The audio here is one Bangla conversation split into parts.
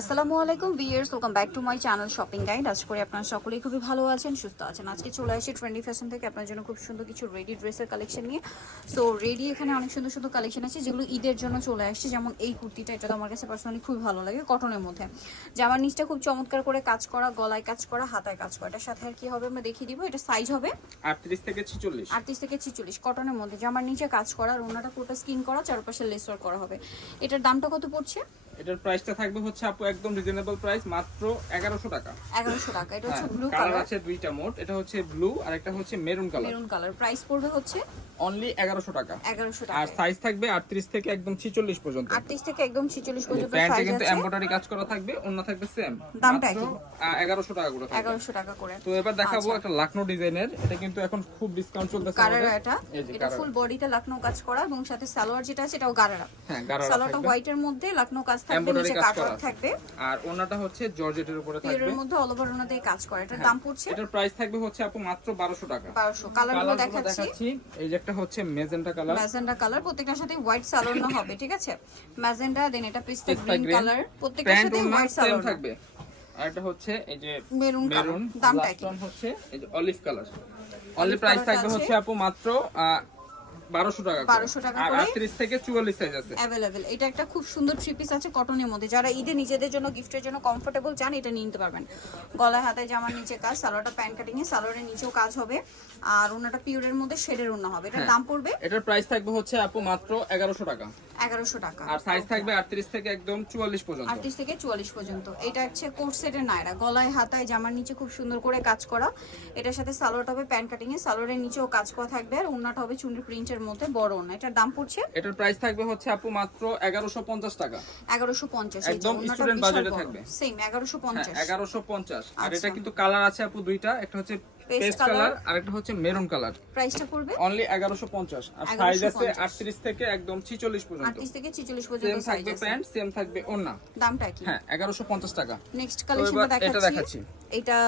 আসসালামু আলাইকুম viewers welcome back to my channel shopping guide আজ করে আপনারা সকলেই খুবই ভালো আছেন সুস্থ আছেন। আজকে চলে আসি ট্রেন্ডি ফ্যাশন থেকে আপনার জন্য খুব সুন্দর কিছু রেডি ড্রেসের কালেকশন নিয়ে। সো রেডি এখানে অনেক সুন্দর সুন্দর কালেকশন আছে যেগুলো ঈদের জন্য চলে আসছে। যেমন এই কুর্তিটা এটা তো আমার কাছে পার্সোনালি খুবই ভালো লাগে কটনের মধ্যে। জামার নিচটা খুব চমৎকার করে কাজ করা গলায় কাজ করা হাতায় কাজ করা। এটার সাথে আর কি হবে আমরা দেখিয়ে দিব এটা সাইজ হবে আটত্রিশ থেকে ছিচল্লিশ। আটত্রিশ থেকে ছিচল্লিশ কটনের মধ্যে। জামার নিচে কাজ করা আর ওনাটা পুরোটা স্কিন করা চারপাশে লেস ওয়ার্ক করা হবে। এটার দামটা কত পড়ছে? এটার প্রাইসটা থাকবে হচ্ছে আপু একদম রিজনেবল প্রাইস মাত্র এগারোশো টাকা। এগারোশো টাকা এটা হচ্ছে ব্লু কালার কালার আছে দুইটা মোট এটা হচ্ছে ব্লু আর একটা হচ্ছে maroon colour maroon colour price পড়বে হচ্ছে অনলি এগারোশো টাকা। এগারোশো আর সাইজ থাকবে আটত্রিশ থেকে একদম ছিচল্লিশ পর্যন্ত। আটত্রিশ থেকে একদম ছিচল্লিশ পর্যন্ত প্যান্টে সাইজ কিন্তু আছে। এমব্রয়ডারি কাজ করা থাকবে অন্য থাকবে সেম দামটা একই? এগারোশো টাকা করে থাকবে। এগারোশো টাকা করে। তো এবার দেখাবো আচ্ছা। একটা লাকনো ডিজাইনের এটা কিন্তু এখন খুব ডিসকাউন্ট চলতেছে গারারা এটা এটা ফুল বডিটা লাকনো কাজ করা এবং সাথে সালোয়ার যেটা আছে এটাও গারারা। হ্যাঁ গারারা সালোয়ারটা হোয়াইটের মধ্যে লাকনো কাজ থাকবে নিচে কাজ কাট করা আছে। থাকবে। আর ওনাটা হচ্ছে জর্জেটের উপরে থাকবে। পিওরের মধ্যে অল ওভার ওনাতে কাজ করা এটার। দাম পড়ছে? এটার প্রাইস থাকবে হচ্ছে আপু মাত্র বারোশো টাকা। বারোশো। কালারগুলো কালারগুলো দেখাচ্ছি। দেখাচ্ছি। এই যে একটা হচ্ছে মেজেন্টা কালার ম্যাজেন্ডা কালার প্রত্যেকটার সাথে হোয়াইট সালোয়ার হবে ঠিক আছে? ম্যাজেন্ডা দেন এটা পিস্তা পিস্তা গ্রিন গ্রিন কালার প্রত্যেকটার সাথে হোয়াইট সেম থাকবে। আর এটা হচ্ছে এই যে মেরুন মেরুন দামটা কি? হচ্ছে এই যে অলিভ কালার অনলি প্রাইস থাকবে হচ্ছে আপু মাত্র বারোশো টাকা করে। 1200 টাকা করে। আটত্রিশ থেকে চুয়াল্লিশ সাইজ আছে। অ্যাভেলেবেল এটা একটা খুব সুন্দর থ্রি পিস আছে কটনের মধ্যে। যারা ঈদে নিজেদের জন্য গিফটের জন্য কমফোর্টেবল চান এটা নিয়ে নিতে পারবেন। গলায় হাতায় জামার নিচে কাজ সালোয়ারটা প্যান্ট কাটিং এ সালোয়ারের নিচেও কাজ হবে। আর ওনাটা পিওরের মধ্যে শেডের ওনা হবে। এটার হ্যাঁ। দাম পড়বে এটার প্রাইস থাকবে হচ্ছে আপু মাত্র এগারোশো টাকা। এগারোশো টাকা। আর সাইজ থাকবে আটত্রিশ থেকে একদম চুয়াল্লিশ পর্যন্ত। আটত্রিশ থেকে চুয়াল্লিশ পর্যন্ত। এটা হচ্ছে কোট সেটের নায়রা। গলায় হাতায় জামার নিচে খুব সুন্দর করে কাজ করা। এটার সাথে সালোয়ারটা হবে প্যান্ট কাটিং এ। সালোয়ারের নিচেও কাজ করা থাকবে। আর ওনাটা হবে চুন্ডি প্রিন্টের মধ্যে বড় ওনা এটার দাম পড়ছে? এটার প্রাইস থাকবে হচ্ছে আপু মাত্র এগারোশো পঞ্চাশ টাকা। এগারোশো পঞ্চাশ একদম স্টুডেন্ট বাজেটে থাকবে। সেম এগারোশো হ্যাঁ পঞ্চাশ এগারোশো পঞ্চাশ। আর আচ্ছা। এটা কিন্তু কালার আছে আপু দুইটা একটা হচ্ছে পেস্ট কালার হচ্ছে মেরুন কালার প্রাইসটা পড়বে? অনলি এগারোশো পঞ্চাশ। আর সাইজ আছে 1150 আটত্রিশ থেকে একদম ছিচল্লিশ পর্যন্ত। আটত্রিশ থেকে ছিচল্লিশ সেম পর্যন্ত সাইজ থাকবে প্যান্ট সেম থাকবে ওড়না। দামটা কি? হ্যাঁ এগারোশো পঞ্চাশ টাকা। নেক্সট কালেকশনটা এটা দেখাচ্ছি। এটা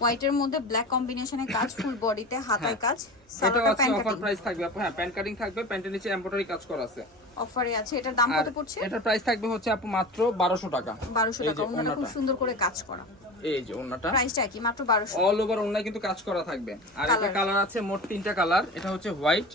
হোয়াইটের মধ্যে ব্ল্যাক কম্বিনেশনে কাজ ফুল বডিতে হাতায় কাজ। এটা প্যান্ট কাটিং প্রাইস থাকবে। হ্যাঁ প্যান্ট কাটিং থাকবে প্যান্টের নিচে এমব্রয়ডারি কাজ করা আছে। অফারে আছে। এটার দাম কত পড়ছে? এটার প্রাইস থাকবে হচ্ছে আপু মাত্র বারোশো টাকা। বারোশো এই টাকা। যে ওনাটা খুব সুন্দর করে কাজ করা। এই যে ওড়নাটা। প্রাইসটা কি মাত্র বারোশো। অল ওভার ওড়নায় কিন্তু কাজ করা থাকবে। আর এটা কালার আছে মোট তিনটা কালার এটা হচ্ছে হোয়াইট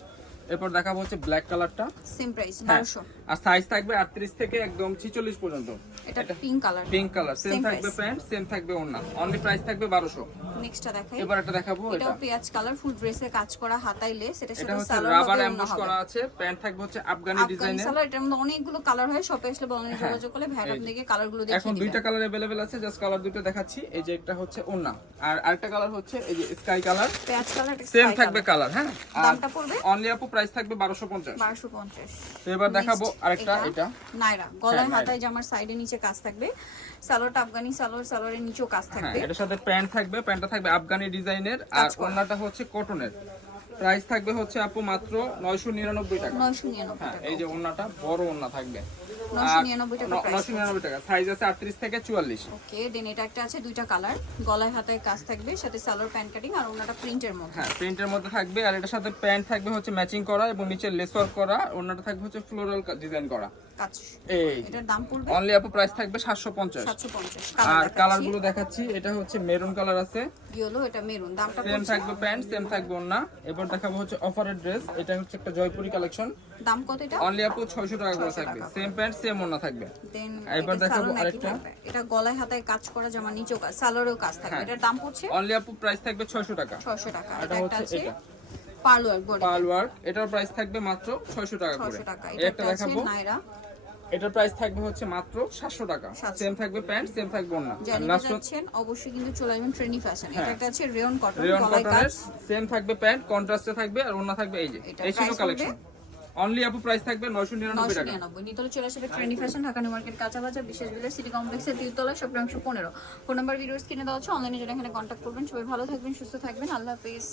এরপর দেখাবো হচ্ছে ব্ল্যাক কালারটা সেম প্রাইস হ্যাঁ বারোশো আর সাইজ থাকবে আটত্রিশ থেকে একদম ছিচল্লিশ পর্যন্ত এটা pink colour pink colour same Same থাকবে price। প্যান্ট সেম থাকবে ওড়না অনলি প্রাইস থাকবে বারোশো নেক্সটটা দেখাই এবার এটা দেখাবো এটা এটাও পেঁয়াজ কালার ফুল ড্রেসে কাজ করা হাতায় লেস এটা এটা সাথে হচ্ছে সালোয়ার রাবার হবে এমবোস ওড়না করা হবে আছে প্যান্ট থাকবে হচ্ছে আফগানি আফগানি ডিজাইনের সালোয়ার এটার মধ্যে অনেকগুলো কালার হয় শপে আসলে বলেন যোগাযোগ করলে ভাইরা এই যে। আপনাদেরকে কালারগুলো এখন দেখিয়ে দুইটা দিবেন কালার अवेलेबल আছে জাস্ট কালার দুটো দেখাচ্ছি এই যে একটা হচ্ছে ওন্না আর আরেকটা কালার হচ্ছে এই যে স্কাই কালার পেঁয়াজ কালার সেম থাকবে কালার হ্যাঁ দামটা পড়বে অনলি আপু প্রাইস থাকবে 1250 বারোশো পঞ্চাশ। তো এবার দেখাবো আরেকটা এটা নাইরা গলায় নায়রা। হাতায় জামার সাইডে নিচে কাজ থাকবে। সালোয়ারটা আফগানি সালোয়ার সালোয়ারের নিচেও কাজ হ্যাঁ থাকবে। এটার সাথে প্যান্ট থাকবে প্যান্টটা থাকবে আফগানি ডিজাইনের। আর কাজ ওন্নাটা হচ্ছে কটনের। প্রাইস থাকবে হচ্ছে আপু মাত্র 999 টাকা। নয়শো নিরানব্বই হ্যাঁ টাকা। এই যে ওন্নাটা বড় ওন্না থাকবে। নয়শো নিরানব্বই টাকা প্রাইস 999 টাকা সাইজ আছে 38 থেকে 44 ওকে দেন এটা একটা আছে দুইটা কালার গলায় হাতায় কাজ থাকবে সাথে সালোয়ার প্যান্ট কাটিং আর ওন্নাটা প্রিন্টের মধ্যে। হ্যাঁ প্রিন্টের মধ্যে থাকবে আর এটার সাথে প্যান্ট থাকবে হচ্ছে ম্যাচিং করা এবং নিচে লেস ওয়ার্ক করা ওন্নাটা থাকবে হচ্ছে ফ্লোরাল ডিজাইন করা। কাজ এই এটার দাম পড়বে অনলি আপু প্রাইস থাকবে 750 সাতশো পঞ্চাশ। আর কালার কালারগুলো দেখাচ্ছি এটা হচ্ছে মেরুন কালার আছে। ইয়েলো এটা মেরুন দামটা সেম থাকবে প্যান্ট সেম থাকবে ওন্না এবার দেখাবো হচ্ছে অফারের ড্রেস এটা হচ্ছে একটা জয়পুরি কালেকশন দাম কত এটা? অনলি আপু 600 টাকা করে থাকবে। সেম প্যান্ট সেম ওন্না থাকবে। এবার দেখাবো আরেকটা। এটা গলায় হাতায় কাজ করা জামা নিচেও কাজ সালোয়ারেও কাজ থাকবে। হ্যাঁ। এটার দাম পড়ছে? অনলি আপু প্রাইস থাকবে 600 টাকা। ছয়শো টাকা। এটা এটা হচ্ছে এটা। পার্ল ওয়ার্ক পার্ল ওয়ার্ক এটার প্রাইস থাকবে মাত্র 600 টাকা করে। টাকা। এটা দেখাবো। নাইরা। এটার প্রাইস থাকবে হচ্ছে মাত্র 700 টাকা। সেম থাকবে প্যান্ট সেম থাকবে লাস্ট অবশ্যই কিন্তু চলে আসবেন ট্রেন্ডি ফ্যাশন এটা। একটা আছে রেয়ন কটন গলায় কাজ। সেম থাকবে প্যান্ট কন্ট্রাস্টে থাকবে আর থাকবে এই যে। এই ছিল কালেকশন অনলি আপু প্রাইস থাকবে 999 নয়শো টাকা। নিরানব্বই। নিতলে চলে আসবে trendy fashion Dhaka new market কাঁচা বাজার বিশেষ বিলের সিটি কমপ্লেক্সের তিরতলা সপ্তাংশ পনেরো। ফোন নাম্বার ভিডিওস কিনে দেওয়া হচ্ছে অনলাইনে যারা এখানে কন্ট্যাক্ট করবেন সবাই ভালো থাকবেন সুস্থ থাকবেন। আল্লাহ হাফিজ।